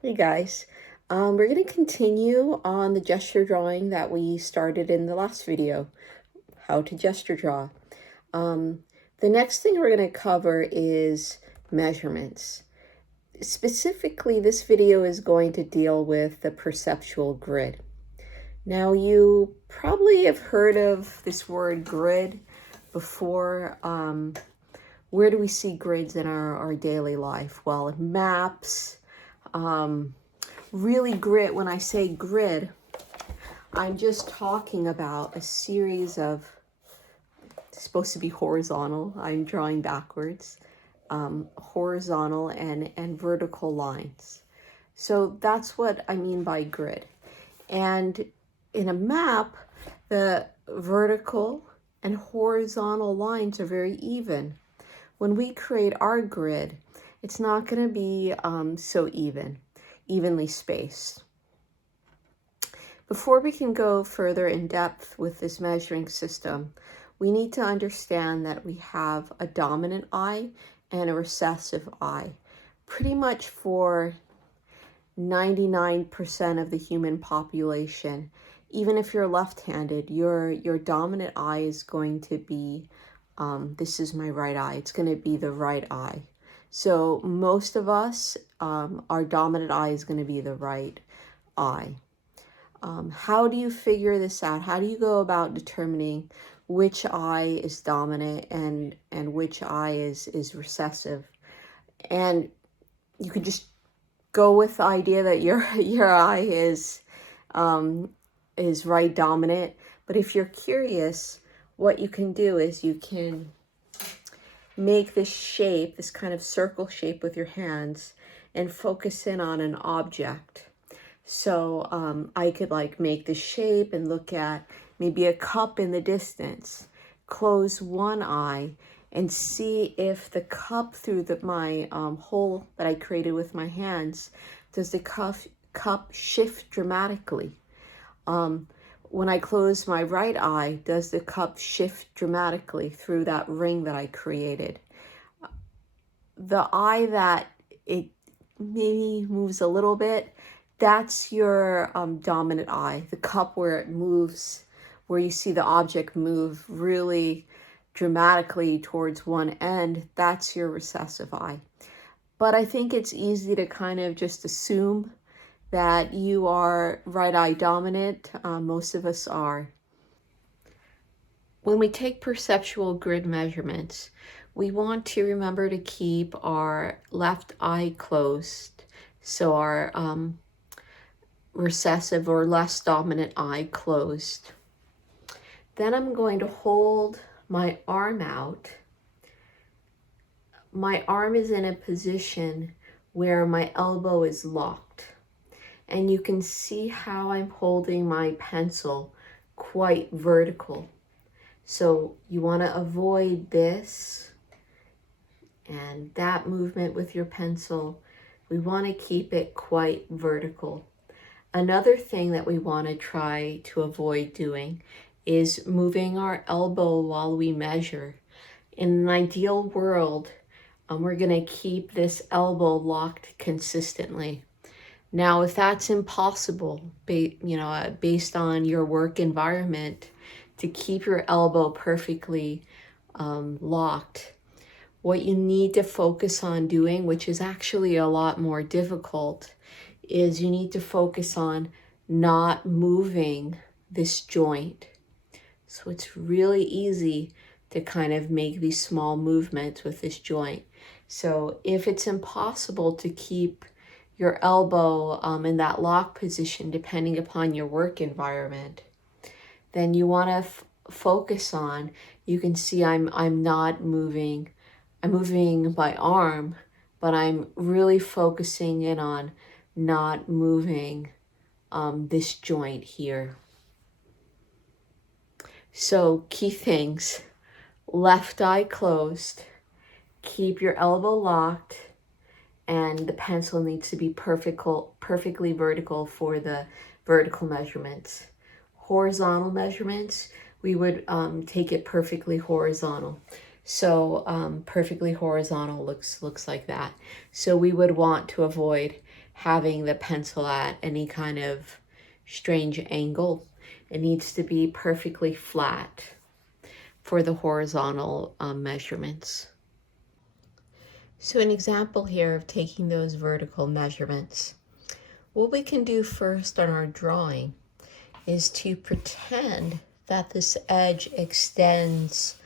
Hey guys, we're going to continue on the gesture drawing that we started in the last video, how to gesture draw. Um, the next thing we're going to cover is measurements. Specifically, this video is going to deal with the perceptual grid. Now, you probably have heard of this word grid before. Where do we see grids in our daily life? Well, maps, really grid. When I say grid, I'm just talking about a series of, it's supposed to be horizontal, I'm drawing backwards, horizontal and vertical lines. So that's what I mean by grid. And in a map, the vertical and horizontal lines are very even. When we create our grid, it's not going to be so evenly spaced. Before we can go further in depth with this measuring system, we need to understand that we have a dominant eye and a recessive eye. Pretty much for 99% of the human population, even if you're left-handed, your dominant eye is going to be, this is my right eye, it's going to be the right eye. So most of us, our dominant eye is going to be the right eye. How do you figure this out? How do you go about determining which eye is dominant and which eye is recessive? And you could just go with the idea that your eye is right dominant. But if you're curious, what you can do is you can make this shape, this kind of circle shape with your hands, and focus in on an object. So I could like make the shape and look at maybe a cup in the distance, close one eye and see if the cup through my hole that I created with my hands, does the cup shift dramatically? When I close my right eye, does the cup shift dramatically through that ring that I created? The eye that it maybe moves a little bit, that's your dominant eye. The cup where it moves, where you see the object move really dramatically towards one end, that's your recessive eye. But I think it's easy to kind of just assume that you are right eye dominant. Most of us are. When we take perceptual grid measurements, we want to remember to keep our left eye closed, so our recessive or less dominant eye closed. Then I'm going to hold my arm out. My arm is in a position where my elbow is locked. And you can see how I'm holding my pencil quite vertical. So you want to avoid this and that movement with your pencil. We want to keep it quite vertical. Another thing that we want to try to avoid doing is moving our elbow while we measure. In an ideal world, we're going to keep this elbow locked consistently. Now, if that's impossible, based on your work environment, to keep your elbow perfectly locked, what you need to focus on doing, which is actually a lot more difficult, is you need to focus on not moving this joint. So it's really easy to kind of make these small movements with this joint. So if it's impossible to keep your elbow in that lock position, depending upon your work environment, then you want to focus on, you can see I'm not moving, I'm moving my arm, but I'm really focusing in on not moving this joint here. So key things: left eye closed, keep your elbow locked, and the pencil needs to be perfectly vertical for the vertical measurements. Horizontal measurements, we would take it perfectly horizontal. So perfectly horizontal looks like that. So we would want to avoid having the pencil at any kind of strange angle. It needs to be perfectly flat for the horizontal measurements. So an example here of taking those vertical measurements. What we can do first on our drawing is to pretend that this edge extends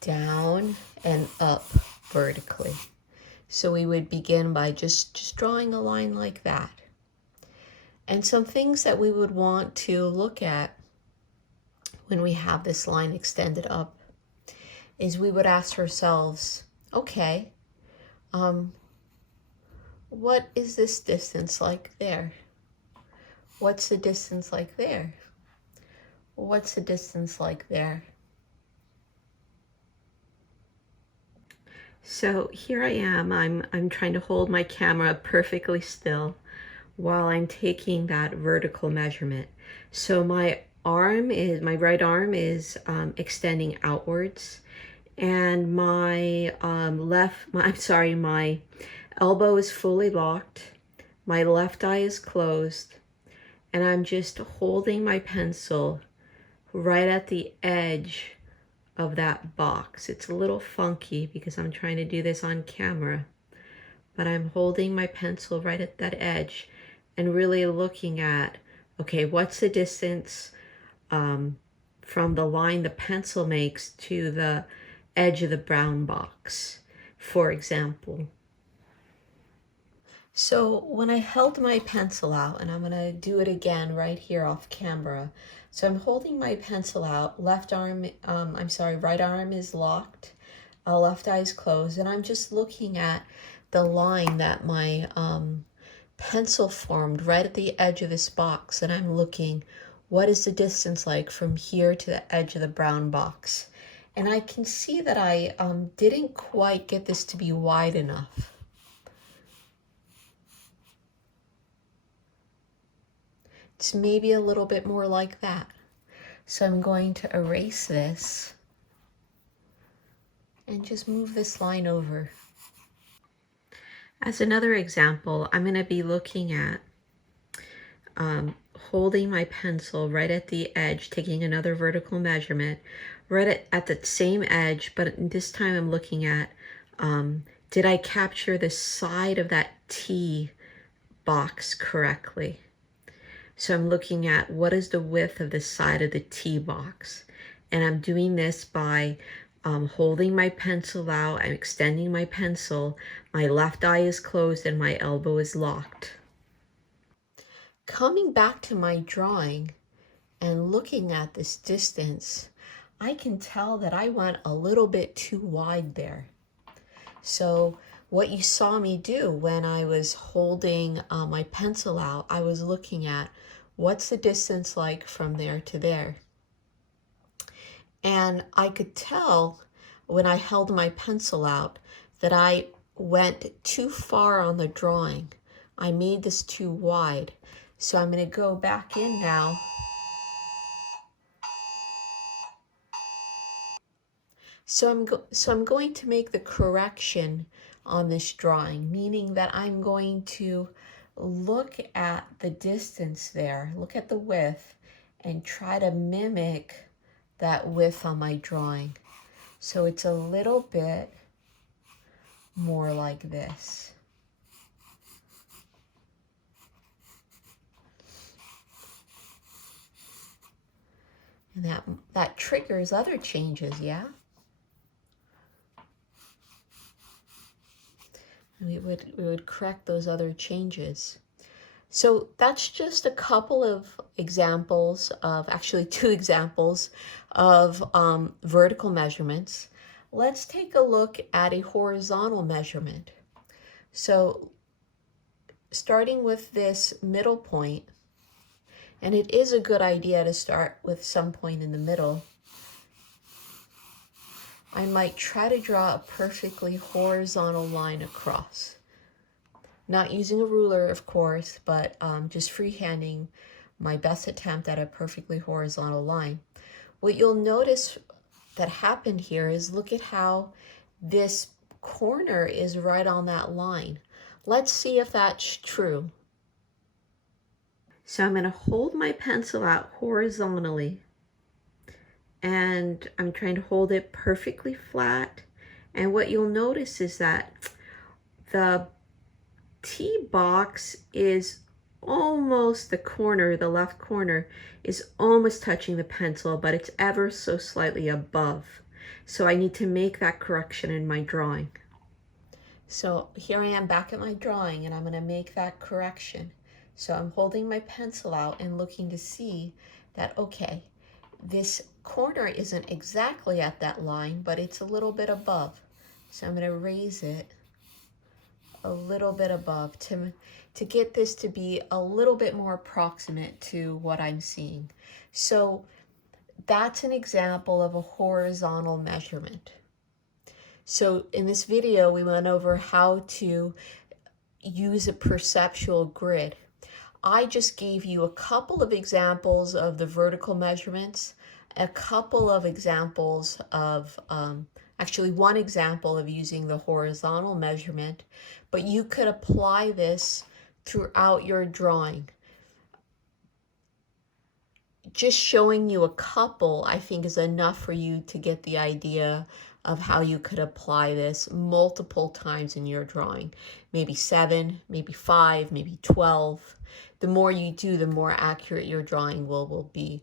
down and up vertically. So we would begin by just drawing a line like that. And some things that we would want to look at when we have this line extended up is we would ask ourselves, okay, what is this distance like there? What's the distance like there? What's the distance like there? So here I am, I'm trying to hold my camera perfectly still while I'm taking that vertical measurement. So my right arm is extending outwards, and my my elbow is fully locked, my left eye is closed, and I'm just holding my pencil right at the edge of that box. It's a little funky because I'm trying to do this on camera, but I'm holding my pencil right at that edge and really looking at, okay, what's the distance from the line the pencil makes to the edge of the brown box, for example. So when I held my pencil out, and I'm going to do it again right here off camera. So I'm holding my pencil out, right arm is locked, left eye is closed, and I'm just looking at the line that my pencil formed right at the edge of this box, and I'm looking, what is the distance like from here to the edge of the brown box? And I can see that I didn't quite get this to be wide enough. It's maybe a little bit more like that. So I'm going to erase this and just move this line over. As another example, I'm going to be looking at holding my pencil right at the edge, taking another vertical measurement, right at the same edge, but this time I'm looking at, did I capture the side of that T box correctly? So I'm looking at what is the width of the side of the T box. And I'm doing this by holding my pencil out, I'm extending my pencil, my left eye is closed and my elbow is locked. Coming back to my drawing and looking at this distance, I can tell that I went a little bit too wide there. So what you saw me do when I was holding my pencil out, I was looking at what's the distance like from there to there. And I could tell when I held my pencil out that I went too far on the drawing. I made this too wide. So I'm going to go back in now. So I'm going to make the correction on this drawing, meaning that I'm going to look at the distance there, look at the width, and try to mimic that width on my drawing. So it's a little bit more like this. And that triggers other changes, yeah? And we would correct those other changes. So that's just a couple of examples of, actually 2 examples of vertical measurements. Let's take a look at a horizontal measurement. So starting with this middle point, and it is a good idea to start with some point in the middle, I might try to draw a perfectly horizontal line across. Not using a ruler, of course, but just freehanding my best attempt at a perfectly horizontal line. What you'll notice that happened here is look at how this corner is right on that line. Let's see if that's true. So I'm going to hold my pencil out horizontally, and I'm trying to hold it perfectly flat. And what you'll notice is that the T box is almost the corner, the left corner is almost touching the pencil, but it's ever so slightly above. So I need to make that correction in my drawing. So here I am back at my drawing, and I'm going to make that correction. So I'm holding my pencil out and looking to see that, okay, this corner isn't exactly at that line, but it's a little bit above. So I'm going to raise it a little bit above to get this to be a little bit more approximate to what I'm seeing. So that's an example of a horizontal measurement. So in this video, we went over how to use a perceptual grid. I just gave you a couple of examples of the vertical measurements, a couple of examples of, actually one example of using the horizontal measurement, but you could apply this throughout your drawing. Just showing you a couple, I think, is enough for you to get the idea of how you could apply this multiple times in your drawing. Maybe 7, maybe 5, maybe 12. The more you do, the more accurate your drawing will be.